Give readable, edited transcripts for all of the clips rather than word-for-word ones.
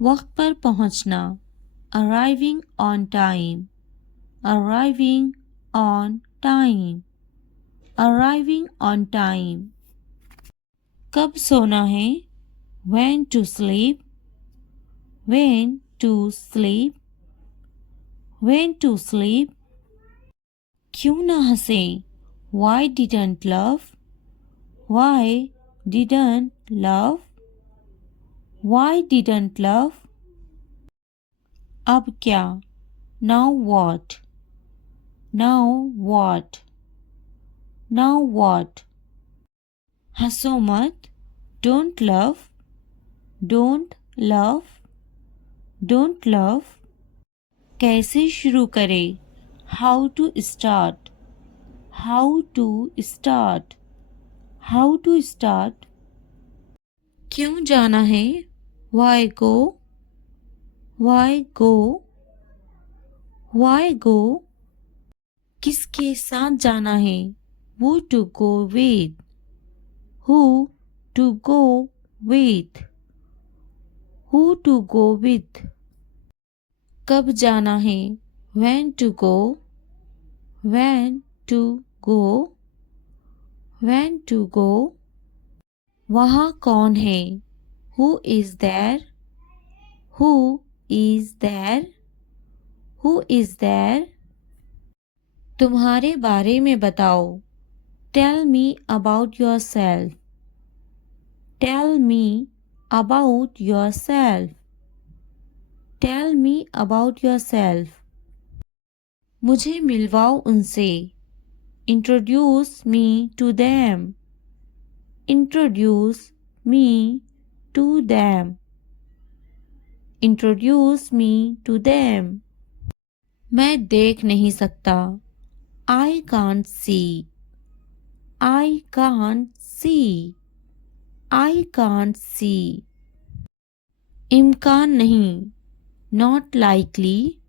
वक्त पर पहुंचना, arriving on time, arriving on time, arriving on time. कब सोना है, when to sleep, when to sleep, when to sleep. क्यों ना हंसे, why didn't laugh, why didn't laugh, why didn't laugh. अब क्या, now what, now what, now what. हंसो मत, don't laugh, don't laugh, don't laugh. कैसे शुरू करें, how to start, how to start, how to start. क्यों जाना है, why go, why go, why go. किसके साथ जाना है, who to go with, who to go with, who to go with. कब जाना है, when to go, when to go, when to go. वहाँ कौन है, who is there, who is there, who is there. तुम्हारे बारे में बताओ, tell me about yourself, tell me about yourself, tell me about yourself. मुझे मिलवाओ उनसे, introduce me to them, introduce me to them, introduce me to them. मैं देख नहीं सकता, I can't see, I can't see, I can't see. इम्कान नहीं, not likely,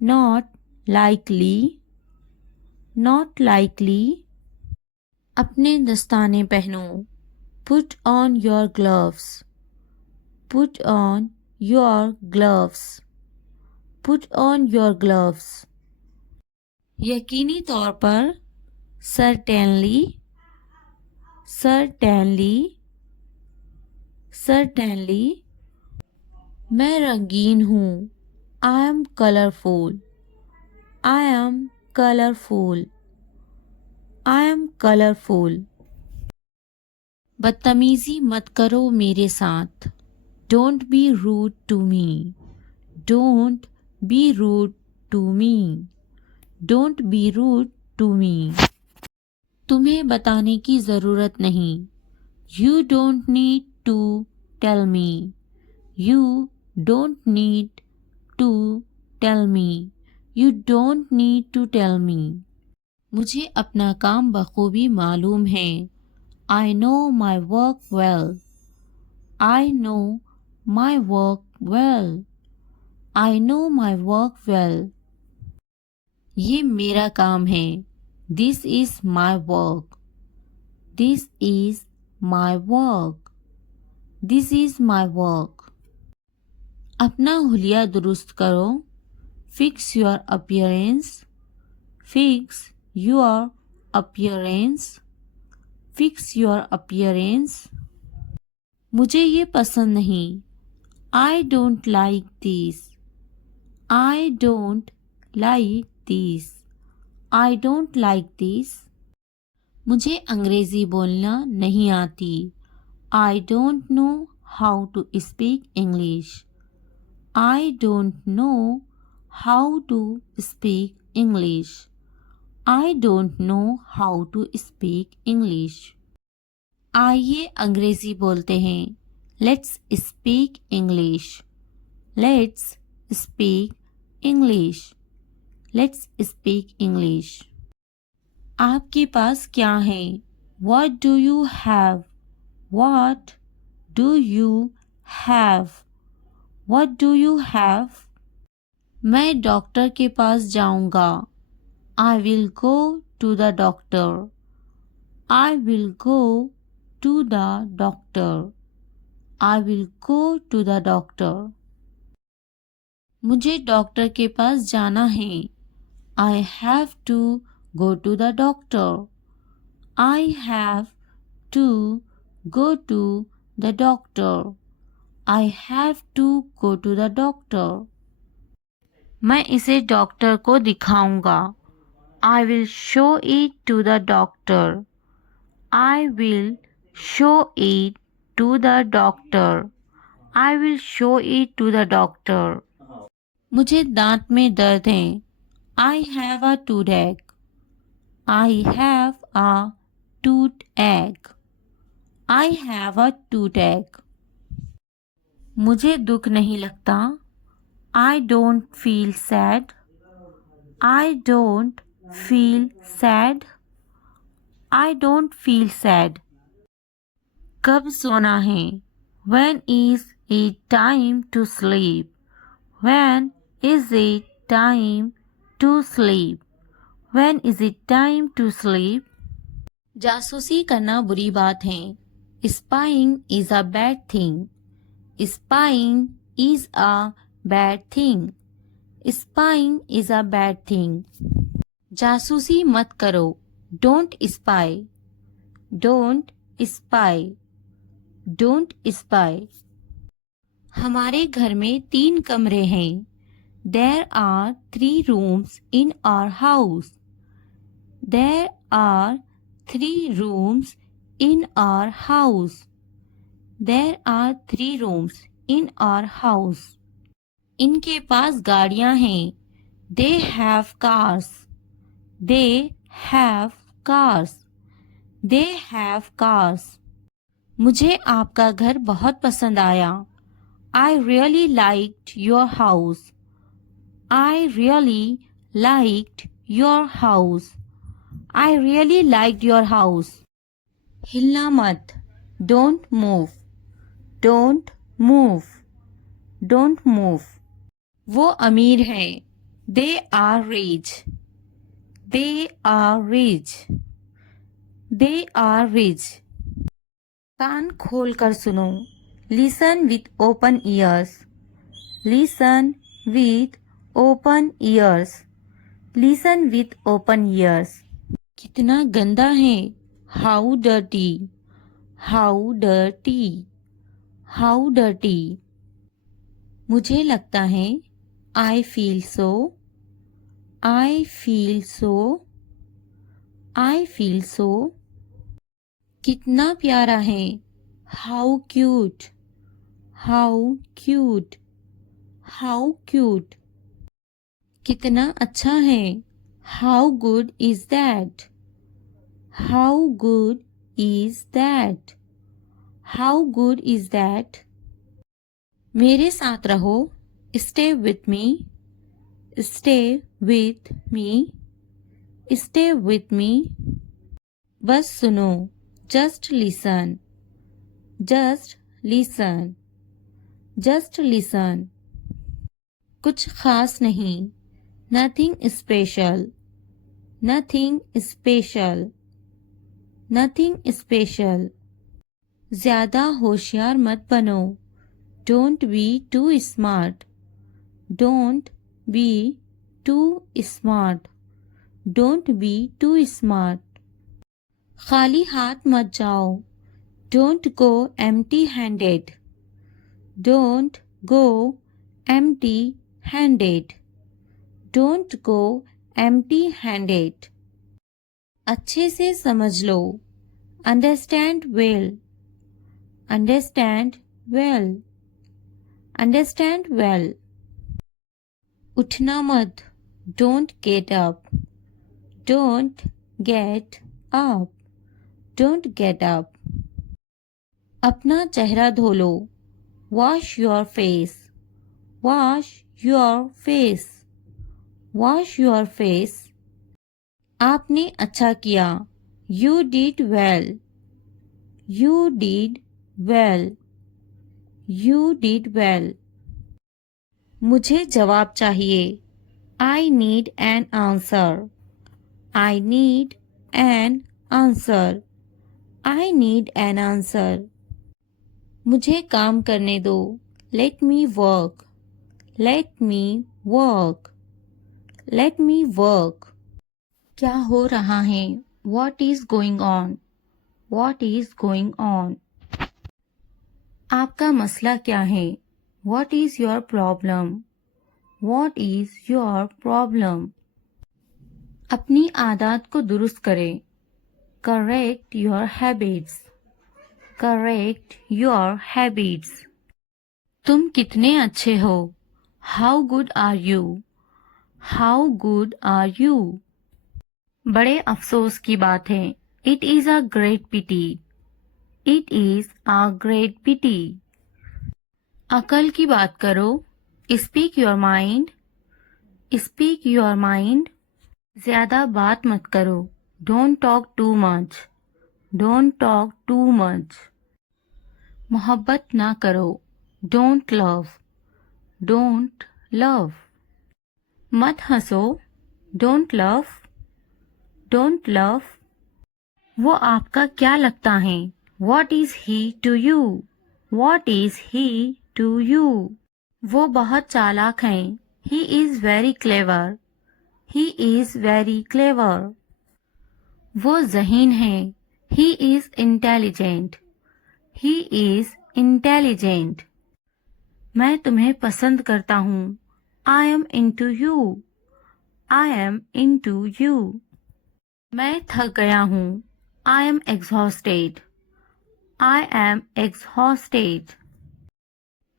not likely, not likely. अपने दस्ताने पहनो, put on your gloves, put on your gloves, put on your gloves. यकीनी तौर पर, certainly, certainly, certainly. मैं रंगीन हूँ, I am colorful, I am colorful, I am colorful. बदतमीजी मत करो मेरे साथ, don't be rude to me, don't be rude to me, don't be rude to me. तुम्हें बताने की ज़रूरत नहीं, you don't need to tell me, you don't need to tell me, you don't need to tell me. मुझे अपना काम बखूबी मालूम है, I know my work well, I know my work well, I know my work well. ये मेरा काम है, this is my work, this is my work, this is my work. अपना हुलिया दुरुस्त करो, fix your appearance, fix your appearance, fix your appearance. मुझे ये पसंद नहीं, I don't like this, I don't like this, I don't like this. मुझे अंग्रेज़ी बोलना नहीं आती, I don't know how to speak English, I don't know how to speak English, I don't know how to speak English. आइए अंग्रेज़ी बोलते हैं, Let's speak English, Let's speak English, Let's speak English. आपके पास क्या है, What do you have, What do you have, What do you have. मैं doctor के पास जाऊंगा, I will go to the doctor, I will go to the doctor, I will go to the doctor. मुझे doctor के पास जाना है. I have to go to the doctor. I have to go to the doctor. I have to go to the doctor. मैं इसे doctor को दिखाऊंगा. I will show it to the doctor. I will show it to the doctor. I will show it to the doctor. मुझे दांत में दर्द है. I have a toothache. I have a toothache. I have a toothache. मुझे दुख नहीं लगता. I don't feel sad. I don't feel sad. I don't feel sad. कब सोना है? When is it time to sleep? When is it time to sleep? When is it time to sleep? जासूसी करना बुरी बात है. Spying is a bad thing. Spying is a bad thing. Spying is a bad thing. जासूसी मत करो. Don't spy. Don't spy. Don't spy. हमारे घर में 3 कमरे हैं. There are 3 rooms in our house. There are 3 rooms in our house. There are 3 rooms in our house. इनके पास गाड़ियां हैं. They have cars. They have cars. They have cars. मुझे आपका घर बहुत पसंद आया. I really liked your house. I really liked your house. I really liked your house. हिलना मत. Don't move. Don't move. Don't move. वो अमीर हैं. They are rich. They are rich. They are rich. कान खोल कर सुनो. Listen with open ears. Listen with open ears. Listen with open ears. कितना गंदा है. How dirty. How dirty. How dirty. मुझे लगता है. I feel so. I feel so. I feel so. कितना प्यारा है. How cute. How cute. How cute. कितना अच्छा है. How good is that? How good is that? How good is that? मेरे साथ रहो. Stay with me. Stay with me. Stay with me. बस सुनो. Just listen. Just listen. Just listen. कुछ खास नहीं. Nothing special. Nothing special. Nothing special. ज़्यादा होशियार मत बनो. Don't be too smart. Don't be too smart. Don't be too smart. खाली हाथ मत जाओ. Don't go empty-handed. Don't go empty-handed. Don't go empty-handed. अच्छे से समझ लो. Understand well. Understand well. Understand well. उठना मत. Don't get up. Don't get up. Don't get up. अपना चेहरा धो लो. Wash your face. Wash your face. Wash your face. आपने अच्छा किया. You did well. You did well. You did well. मुझे जवाब चाहिए. I need an answer. I need an answer. I need an answer. मुझे काम करने दो. Let me work. Let me work. Let me work. क्या हो रहा है? What is going on? What is going on? आपका मसला क्या है? What is your problem? What is your problem? अपनी आदत को दुरुस्त करें. Correct your habits. Correct your habits. तुम कितने अच्छे हो? How good are you? How good are you? बड़े अफसोस की बात है. It is a great pity. It is a great pity. अकल की बात करो. Speak your mind. Speak your mind. ज्यादा बात मत करो. Don't talk too much. Don't talk too much. मोहब्बत ना करो. Don't love. Don't love. मत हंसो. Don't laugh. Don't laugh. वो आपका क्या लगता है? What is he to you? What is he to you? वो बहुत चालाक हैं. He is very clever. He is very clever. वो ज़हीन है. He is intelligent. He is intelligent. मैं तुम्हें पसंद करता हूँ. I am into you. I am into you. मैं थक गया हूँ. I am exhausted. I am exhausted.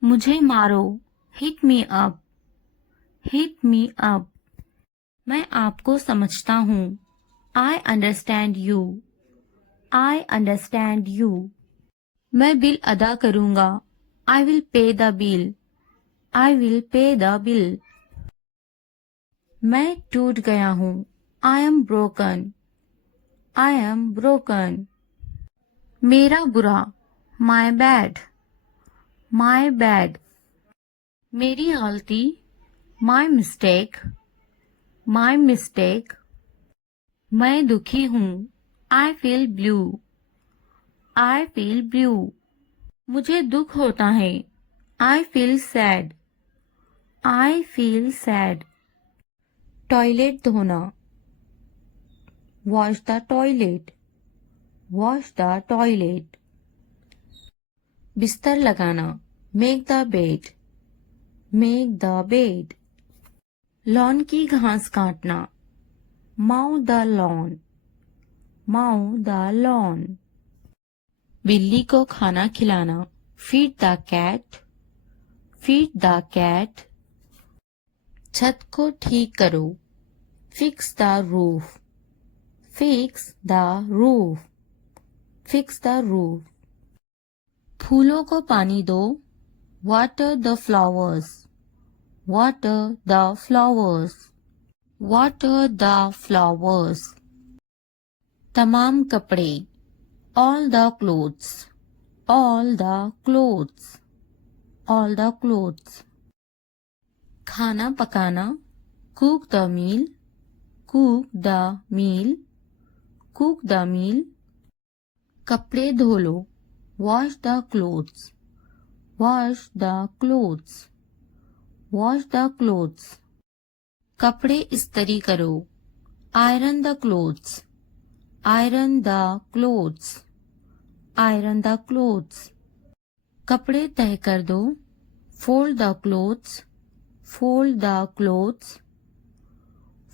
मुझे मारो. Hit me up. Hit me up. मैं आपको समझता हूँ. I understand you. I understand you. मैं बिल अदा करूँगा. I will pay the bill. I will pay the bill. मैं टूट गया हूँ. I am broken. I am broken. मेरा बुरा. My bad. My bad. मेरी गलती. My mistake. My mistake. मैं दुखी हूँ. I feel blue. I feel blue. मुझे दुख होता है. I feel sad. I feel sad. Toilet धोना. Wash the toilet. Wash the toilet. बिस्तर लगाना. Make the bed. Make the bed. Lawn की घास काटना. Mow the lawn. Mow the lawn. बिल्ली को खाना खिलाना. Feed the cat. Feed the cat. छत को ठीक करो. Fix the roof. Fix the roof. Fix the roof. फूलों को पानी दो. Water the flowers. Water the flowers. Water the flowers. तमाम कपड़े. All the clothes. All the clothes. All the clothes. खाना पकाना. Cook the meal. Cook the meal. Cook the meal. कपड़े धो लो. Wash the clothes. Wash the clothes. Wash the clothes. कपड़े इस्त्री करो. Iron the clothes. Iron the clothes. Iron the clothes. कपड़े तह कर दो. Fold the clothes. Fold the clothes.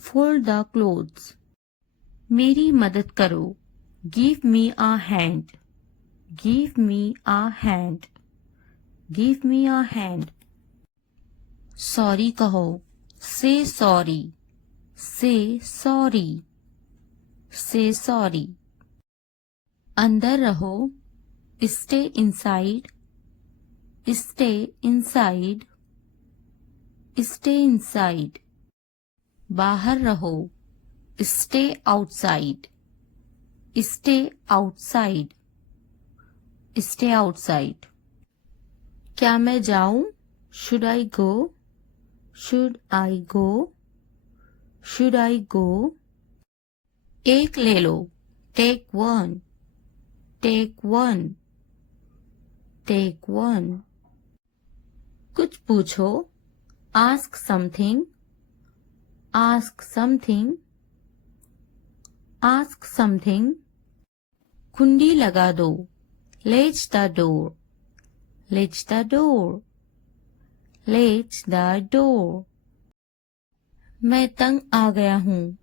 Fold the clothes. मेरी मदद करो. Give me a hand. Give me a hand. Give me a hand. Sorry कहो. Say sorry. Say sorry. Say sorry. अंदर रहो. Stay inside. Stay inside. Stay inside. बाहर रहो. Stay outside. Stay outside. Stay outside. क्या मैं जाऊं? Should I go? Should I go? Should I go? एक ले लो. Take one. Take one. Take 1। कुछ पूछो, ask something, ask something, ask something. कुंडी लगा दो, latch the door, latch the door, latch the door. मैं तंग आ गया हूँ,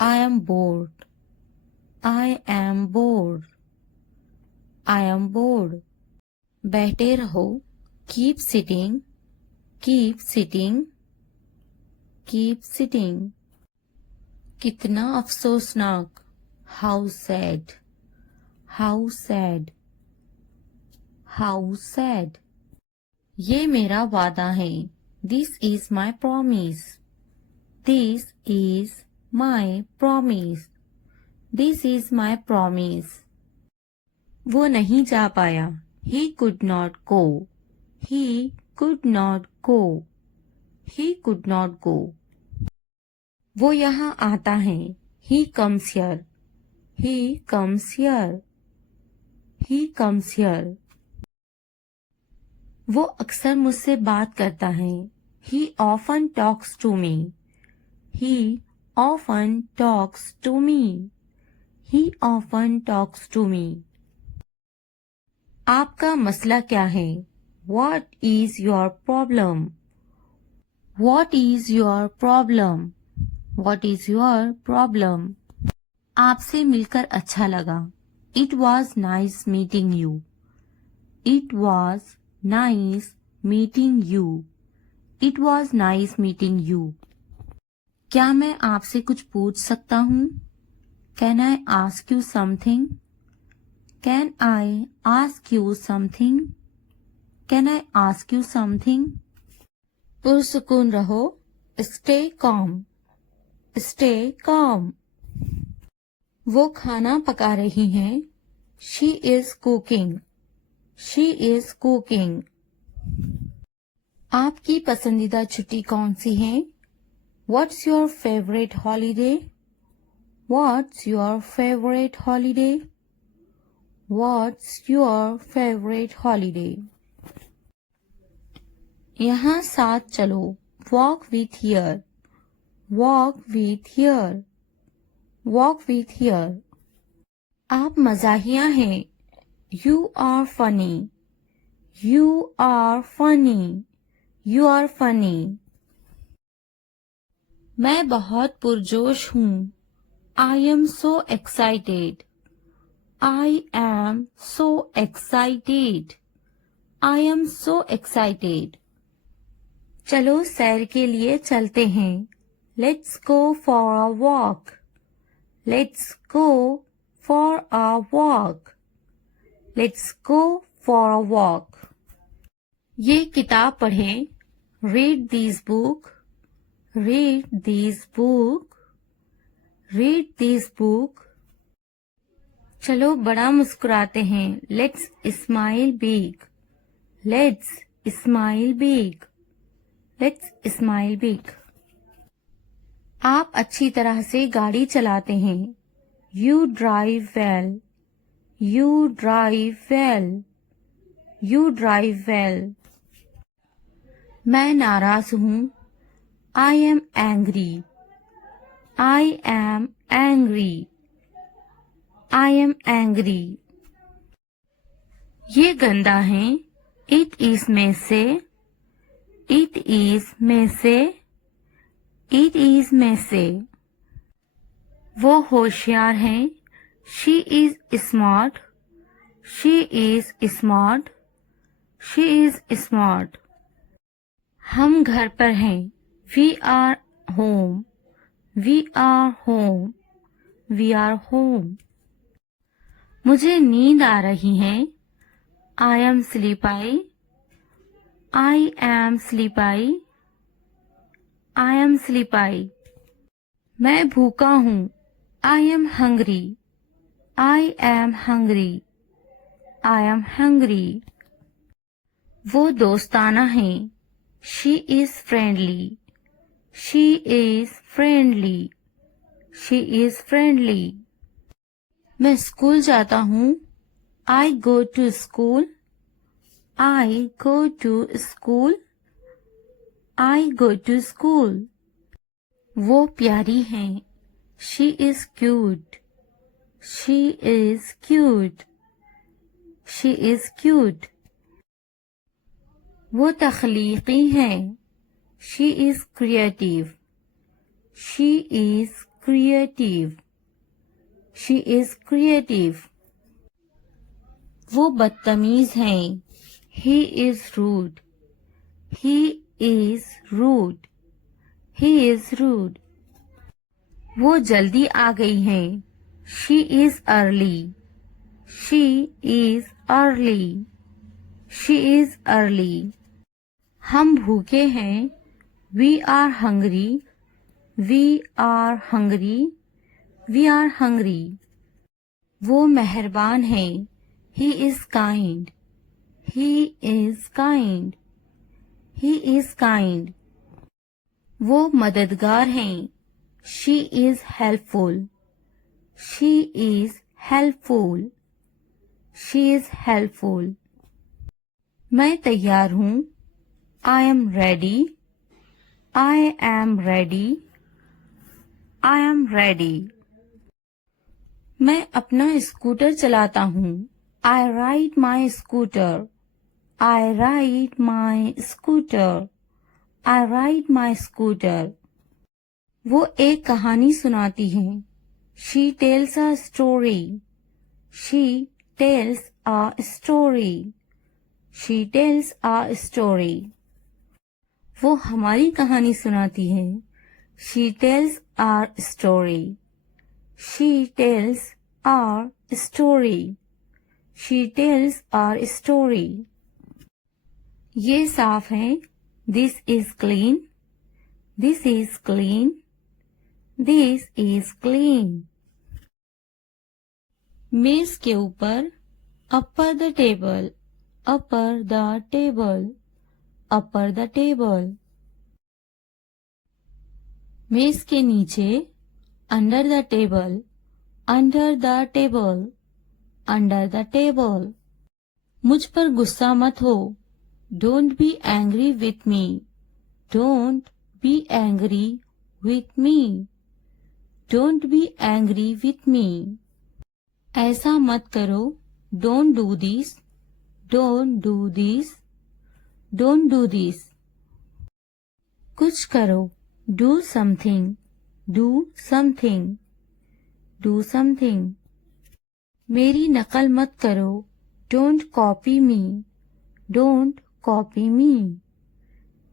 I am bored, I am bored, I am bored. बैठे रहो, keep sitting, keep sitting, keep sitting. कितना अफसोसनाक, how sad, how sad, how sad. ये मेरा वादा है, this is my promise, this is my promise, this is my promise. वो नहीं जा पाया, he could not go, he could not go, he could not go। वो यहाँ आता है, he comes here, he comes here, he comes here। वो अक्सर मुझसे बात करता है, he often talks to me, he often talks to me, he often talks to me। आपका मसला क्या है? What is your problem? What is your problem? What is your problem? आपसे मिलकर अच्छा लगा, It was nice meeting you, It was nice meeting you, It was nice meeting you। क्या मैं आपसे कुछ पूछ सकता हूँ? Can I ask you something? Can I ask you something? Can I ask you something? पुरसुकून रहो, stay calm, stay calm। वो खाना पका रही हैं, she is cooking, she is cooking। आपकी पसंदीदा छुट्टी कौन सी है? What's your favorite holiday? What's your favorite holiday? What's your favorite holiday? यहाँ साथ चलो, walk with here, walk with here, walk with here। आप मजाहिया हैं, you are funny, you are funny, you are funny। मैं बहुत पुरजोश हूँ, I am so excited, I am so excited, I am so excited। चलो सैर के लिए चलते हैं, Let's go for a walk, Let's go for a walk, Let's go for a walk। ये किताब पढ़ें, Read this book, Read this book, Read this book। चलो बड़ा मुस्कुराते हैं, Let's smile big, Let's smile big, Let's smile big। आप अच्छी तरह से गाड़ी चलाते हैं, You drive well, You drive well, You drive well। मैं नाराज हूँ, I am angry, I am angry, I am angry। ये गंदा है, It is messy, It is messy, It is messy। वो होशियार है, She is smart, She is smart, She is smart। हम घर पर हैं, We are home, We are home, We are home। मुझे नींद आ रही है, I am sleepy, I am sleepy, I am sleepy। मैं भूखा हूँ, I am hungry, I am hungry, I am hungry। वो दोस्ताना है, She is friendly, She is friendly, She is friendly। मैं स्कूल जाता हूँ, I go to school, I go to school. I go to school. वो प्यारी हैं. She is cute. She is cute. She is cute. वो तख्लीकी हैं. She is creative. She is creative. She is creative. वो बदतमीज हैं. He is rude. He is rude. He is rude. वो जल्दी आ गई हैं. She is early. She is early. She is early. हम भूखे हैं. We are hungry. We are hungry. We are hungry. वो मेहरबान हैं. He is kind. He is kind. He is kind. वो मददगार हैं. She is helpful. She is helpful. She is helpful. मैं तैयार हूँ. I am ready. I am ready. I am ready. मैं अपना स्कूटर चलाता हूँ. I ride my scooter. I ride my scooter. I ride my scooter. वो एक कहानी सुनाती हैं. She tells a story. She tells a story. She tells a story. वो हमारी कहानी सुनाती हैं. She tells our story. She tells our story. She tells our story. ये साफ है. This is clean. This is clean. This is clean. मेज के ऊपर. Upper the table. Upper the table. Upper the table. मेज के नीचे. Under the table. Under the table. Under the table. मुझ पर गुस्सा मत हो. Don't be angry with me. Don't be angry with me. Don't be angry with me. ऐसा मत करो. Don't do this. Don't do this. Don't do this. कुछ करो. Do something. Do something. Do something. मेरी नकल मत करो. Don't copy me. Don't copy me.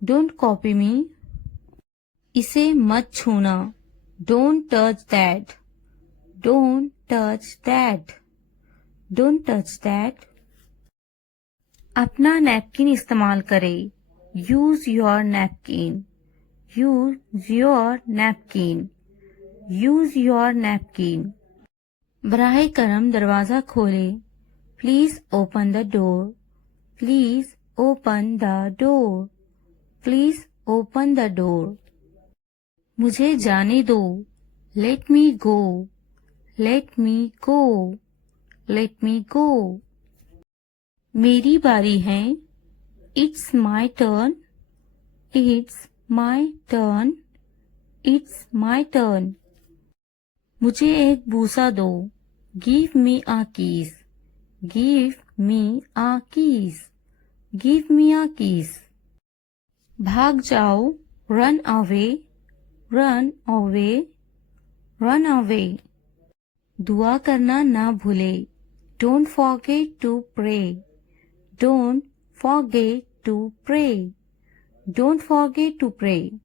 Don't copy me. इसे मत छूना. Don't touch that. Don't touch that. Don't touch that. अपना नैपकिन इस्तेमाल करें. Use your napkin. Use your napkin. Use your napkin. बराहे करम दरवाजा खोले. Please open the door. Please open the door. Please open the door. मुझे जाने दो. Let me go. Let me go. Let me go. मेरी बारी है. It's my turn. It's my turn. It's my turn. मुझे एक बूसा दो. Give me a kiss. Give me a kiss. Give me a kiss. भाग जाओ. Run away. Run away. Run away. दुआ करना ना भूले. Don't forget to pray. Don't forget to pray. Don't forget to pray.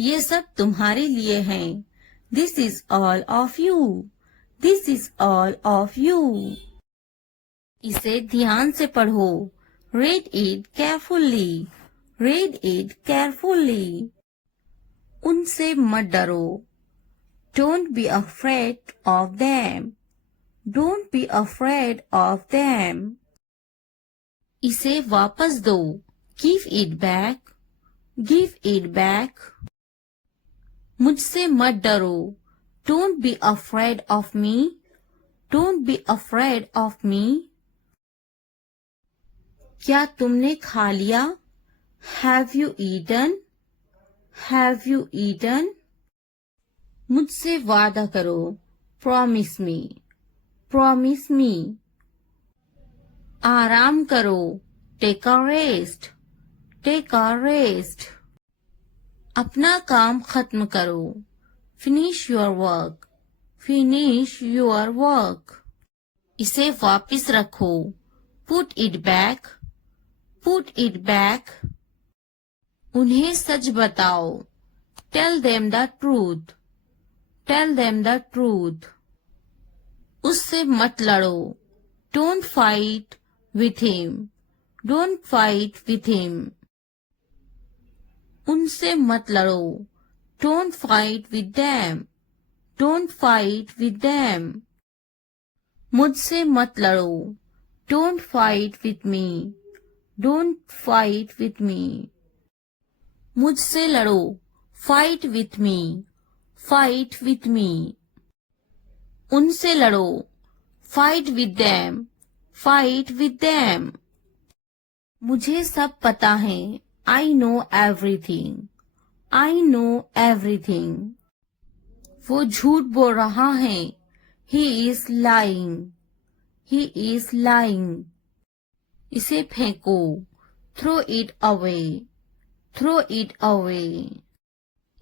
ये सब तुम्हारे लिए हैं. This is all of you. This is all of you. इसे ध्यान से पढ़ो. Read it carefully. Read it carefully. उनसे मत डरो. Don't be afraid of them. Don't be afraid of them. इसे वापस दो. Give it back. Give it back. मुझसे मत डरो. Don't be afraid of me. Don't be afraid of me. क्या तुमने खा लिया? Have you eaten? Have you eaten? मुझसे वादा करो. Promise me. Promise me. आराम करो. Take a rest. Take a rest. अपना काम खत्म करो. Finish your work. Finish your work. इसे वापस रखो. Put it back. Put it back. उन्हें सच बताओ. Tell them the truth. Tell them the truth. उससे मत लड़ो. Don't fight with him. Don't fight with him. उनसे मत लड़ो. Don't fight with them. Don't fight with them. मुझसे मत लड़ो. Don't fight with me. Don't fight with me. मुझसे लड़ो. Fight with me. Fight with me. उनसे लड़ो. Fight with them. Fight with them. मुझे सब पता है. I know everything. I know everything. वो झूठ बोल रहा है. He is lying. He is lying. इसे फेंको. Throw it away. Throw it away.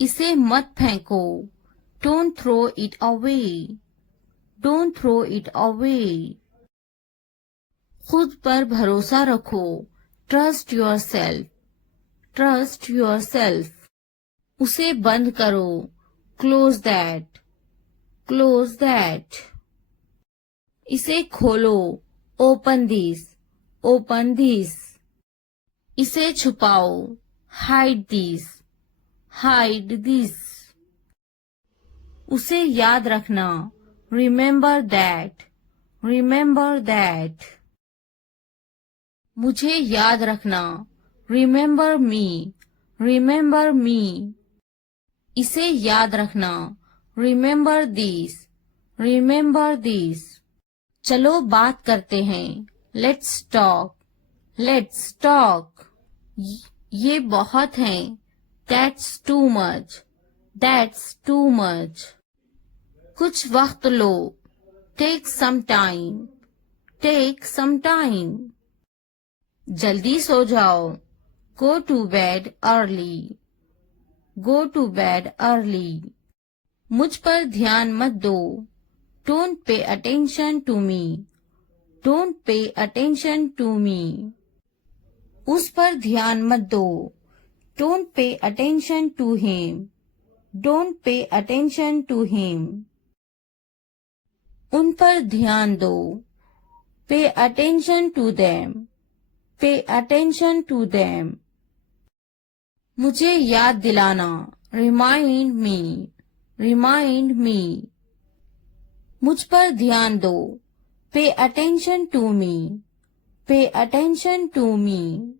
इसे मत फेंको. Don't throw it away. Don't throw it away. खुद पर भरोसा रखो. Trust yourself. Trust yourself. उसे बंद करो. Close that. Close that. इसे खोलो. Open this. Open this. इसे छुपाओ. Hide this. Hide this. उसे याद रखना. Remember that. Remember that. मुझे याद रखना. Remember me. Remember me. इसे याद रखना. Remember this. Remember this. चलो बात करते हैं. Let's talk. Let's talk. ये बहुत है. That's too much. That's too much. कुछ वक्त लो. Take some time. Take some time. जल्दी सो जाओ. Go to bed early. Go to bed early. मुझ पर ध्यान मत दो. Don't pay attention to me. Don't pay attention to me. उस पर ध्यान मत दो. Don't pay attention to him. Don't pay attention to him. उन पर ध्यान दो. Pay attention to them. Pay attention to them. मुझे याद दिलाना. Remind me. Remind me. मुझ पर ध्यान दो. Pay attention to me. Pay attention to me.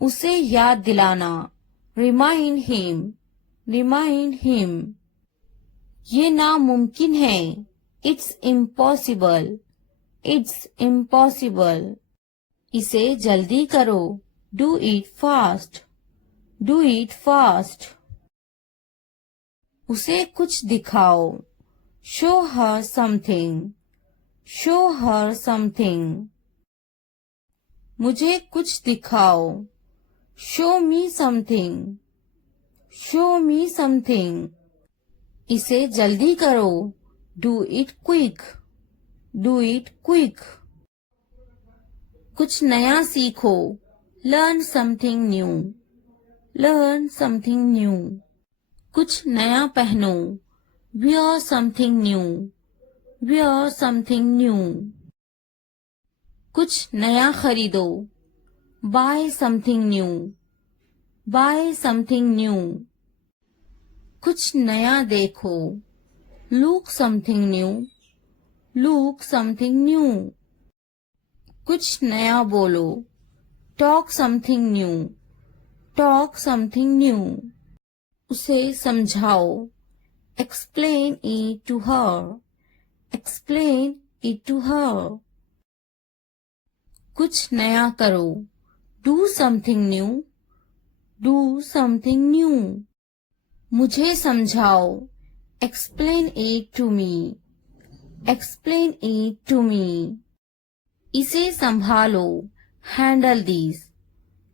उसे याद दिलाना. Remind him. Remind him. ये नामुमकिन है. It's impossible. It's impossible. इसे जल्दी करो. Do it fast. Do it fast. उसे कुछ दिखाओ. Show her something. Show her something. मुझे कुछ दिखाओ. Show me something. Show me something. इसे जल्दी करो. Do it quick. Do it quick. कुछ नया सीखो. Learn something new. Learn something new. कुछ नया पहनो. Wear something new. Wear something new. कुछ नया खरीदो. Buy something new. Buy something new. कुछ नया देखो. Look something new. Look something new. कुछ नया बोलो. Talk something new. Talk something new. उसे समझाओ. Explain it to her. Explain it to her. कुछ नया करो, do something new, do something new. मुझे समझाओ, explain it to me, explain it to me. इसे संभालो, हैंडल दिस,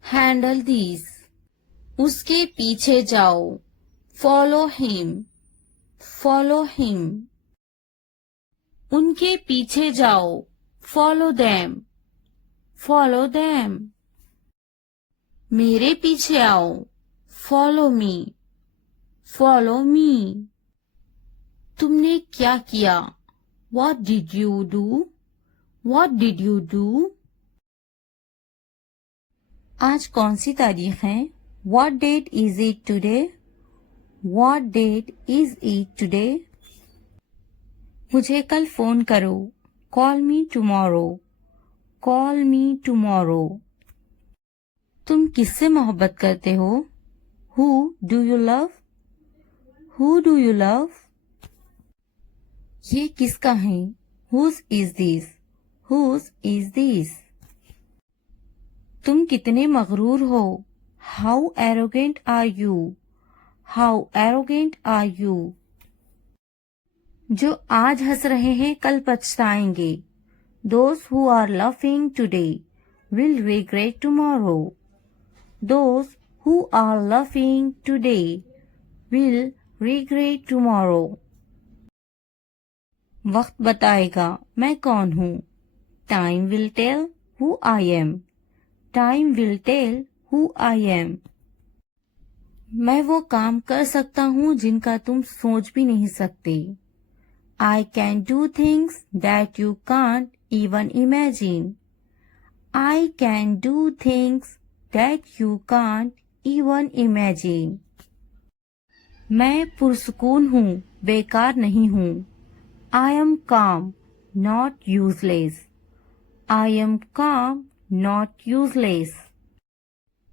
हैंडल दिस। उसके पीछे जाओ, फॉलो हिम, फॉलो हिम। उनके पीछे जाओ, फॉलो देम, फॉलो देम। मेरे पीछे आओ, फॉलो मी, फॉलो मी। तुमने क्या किया, what did you do, what did you do. आज कौन सी तारीख है, what date is it today, what date is it today. मुझे कल फोन करो, call me tomorrow, call me tomorrow. तुम किससे मोहब्बत करते हो, who do you love, who do you love. ये किसका है, whose is this, whose is this. तुम कितने मगरूर हो, how arrogant are you, how arrogant are you. जो आज हंस रहे हैं कल पछताएंगे, those who are laughing today will regret tomorrow, those who are laughing today will regret tomorrow. वक्त बताएगा मैं कौन हूँ, time will tell who I am, time will tell who I am. मैं वो काम कर सकता हूँ जिनका तुम सोच भी नहीं सकते, I can do things that you can't even imagine, I can do things that you can't even imagine। मैं पुरसुकून हूँ, बेकार नहीं हूँ, I am calm, not useless, I am calm, not useless।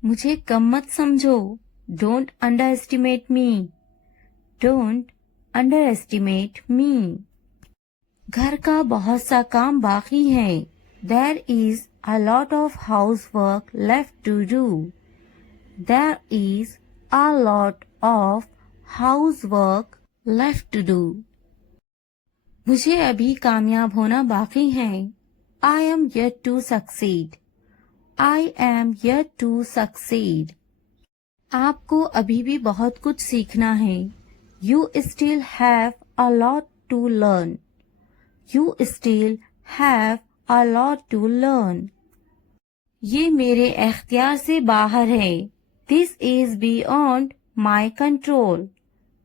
मुझे कम मत समझो, don't underestimate me, don't underestimate me। घर का बहुत सा काम बाकी है, there is a lot of housework left to do, there is a lot of housework left to do। मुझे अभी कामयाब होना बाकी है, I am yet to succeed, I am yet to succeed। आपको अभी भी बहुत कुछ सीखना है, You still have a lot to learn, You still have a lot to learn। ये मेरे एख्तियार से बाहर है, This is beyond my control,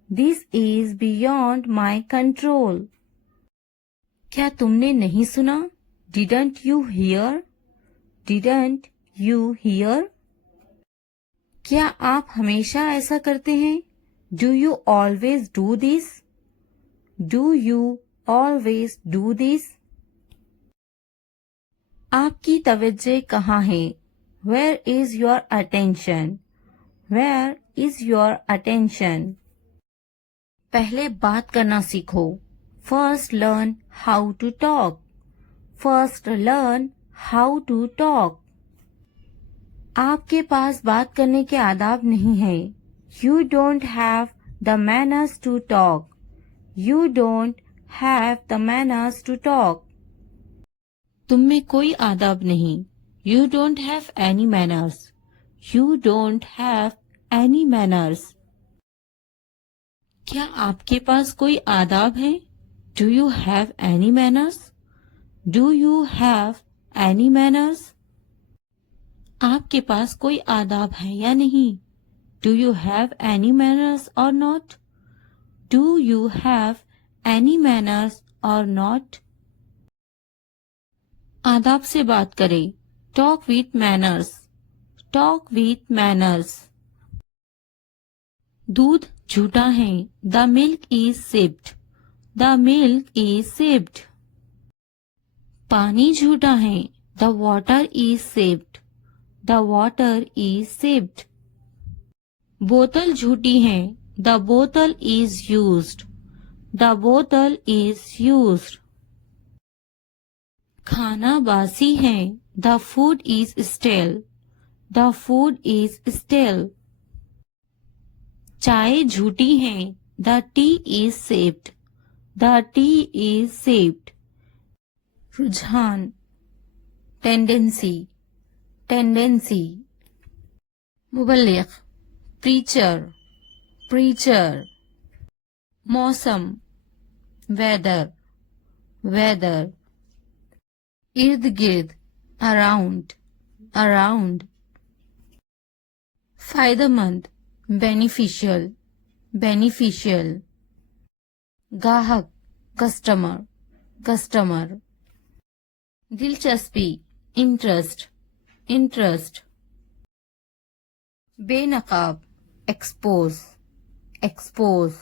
This is beyond my control। क्या तुमने नहीं सुना, Didn't you hear, Didn't you hear। क्या आप हमेशा ऐसा करते हैं, Do you always do this, Do you always do this। आपकी तवज्जो कहाँ है, Where is your attention, Where is your attention। पहले बात करना सीखो, First learn how to talk, First learn how to talk। आपके पास बात करने के आदाब नहीं है, You don't have the manners to talk, You don't have the manners to talk। तुम में कोई आदाब नहीं, You don't have any manners, You don't have any manners। क्या आपके पास कोई आदाब है, Do you have any manners, Do you have any manners। आपके पास कोई आदाब है या नहीं, Do you have any manners or not, Do you have any manners or not। आदाब से बात करें, Talk with manners, Talk with manners। दूध झूठा है, The milk is sipped, The milk is sipped। पानी झूठा है, The water is sipped, The water is sipped। बोतल झूठी है, The bottle is used, The bottle is used। खाना बासी है, The food is stale. The food is stale. चाय झूठी है. The tea is saved. The tea is saved. रुझान. Tendency. Tendency. मुबल्लिग. Preacher. Preacher. मौसम. Weather. Weather. इर्द गिर्द. Around. Around. फायदेमंद. Beneficial. Beneficial. गाहक. Customer. Customer. दिलचस्पी. Interest. Interest. बेनकाब. Expose. Expose.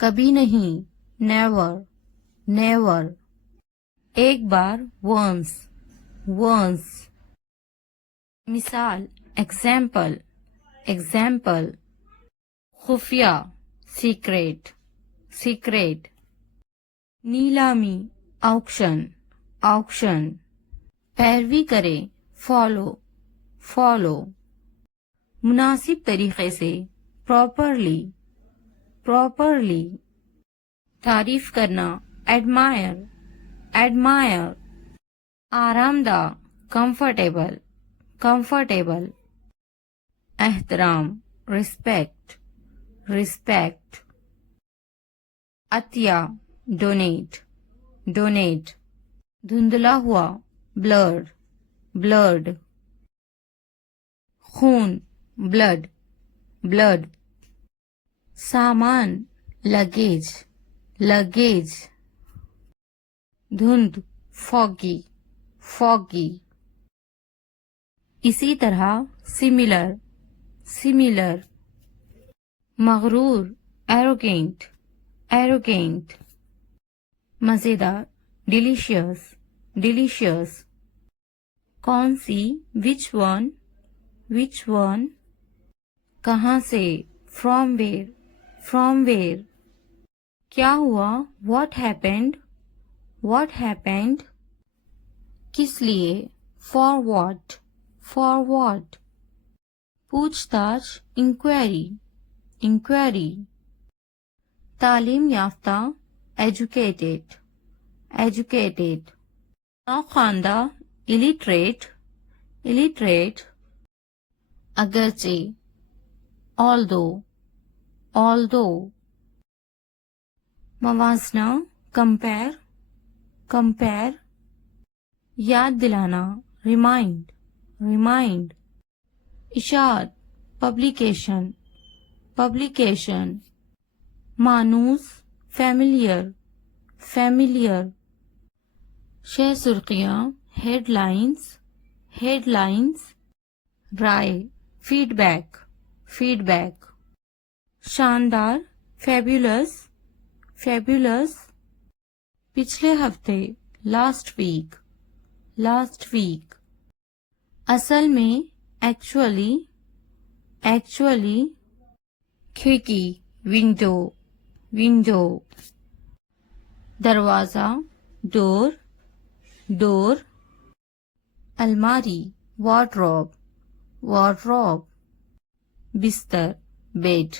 कभी नहीं. Never. Never. एक बार. Once. Once. मिसाल. Example. Example. खुफिया. Secret. Secret. नीलामी. Auction. Auction. पैरवी करें. Follow. Follow. मुनासिब तरीके से. Properly. Properly. तारीफ करना. Admire. Admire. आरामदा. Comfortable. Comfortable. एहतराम. Respect. Respect. Atiya. Donate. Donate. धुंधला हुआ. Blurred. Blurred. खून. Blood. Blood. सामान. Luggage. Luggage. धुंध. Foggy. Foggy. इसी तरह. Similar. Similar. मगरूर. Arrogant. Arrogant. मजेदार. Delicious. Delicious. कौन सी. Which one. Which one. कहाँ से. From where. From where. क्या हुआ. What happened. What happened. किस लिए. For what. For what. पूछताछ. Inquiry. Inquiry. तालीम याफ्ता. Educated. Educated. नौखानदा. Illiterate. Illiterate. अगरचे. Although. Although. मवाजना. Compare. Compare. याद दिलाना. Remind. Remind. इशात. Publication. Publication. मानूस. Familiar. Familiar. शह सुर्खियाँ. Headlines. Headlines. राय. Feedback. Feedback. शानदार. Fabulous. Fabulous. पिछले हफ्ते. Last week. Last week. असल में. Actually. Actually. खिड़की. Window. Window. दरवाजा. Door. Door. अलमारी. Wardrobe. Wardrobe. बिस्तर. Bed.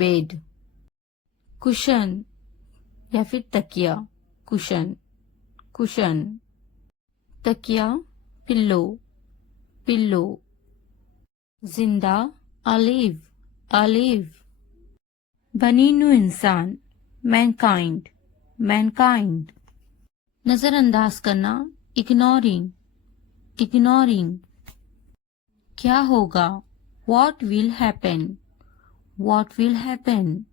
Bed. कुशन या फिर तकिया. कुशन. कुशन. तकिया. पिल्लो. पिल्लो. जिंदा. Alive. Alive. बनीनु इंसान. Mankind. Mankind. नजरअंदाज करना. Ignoring. Ignoring. क्या होगा. What will happen. What will happen.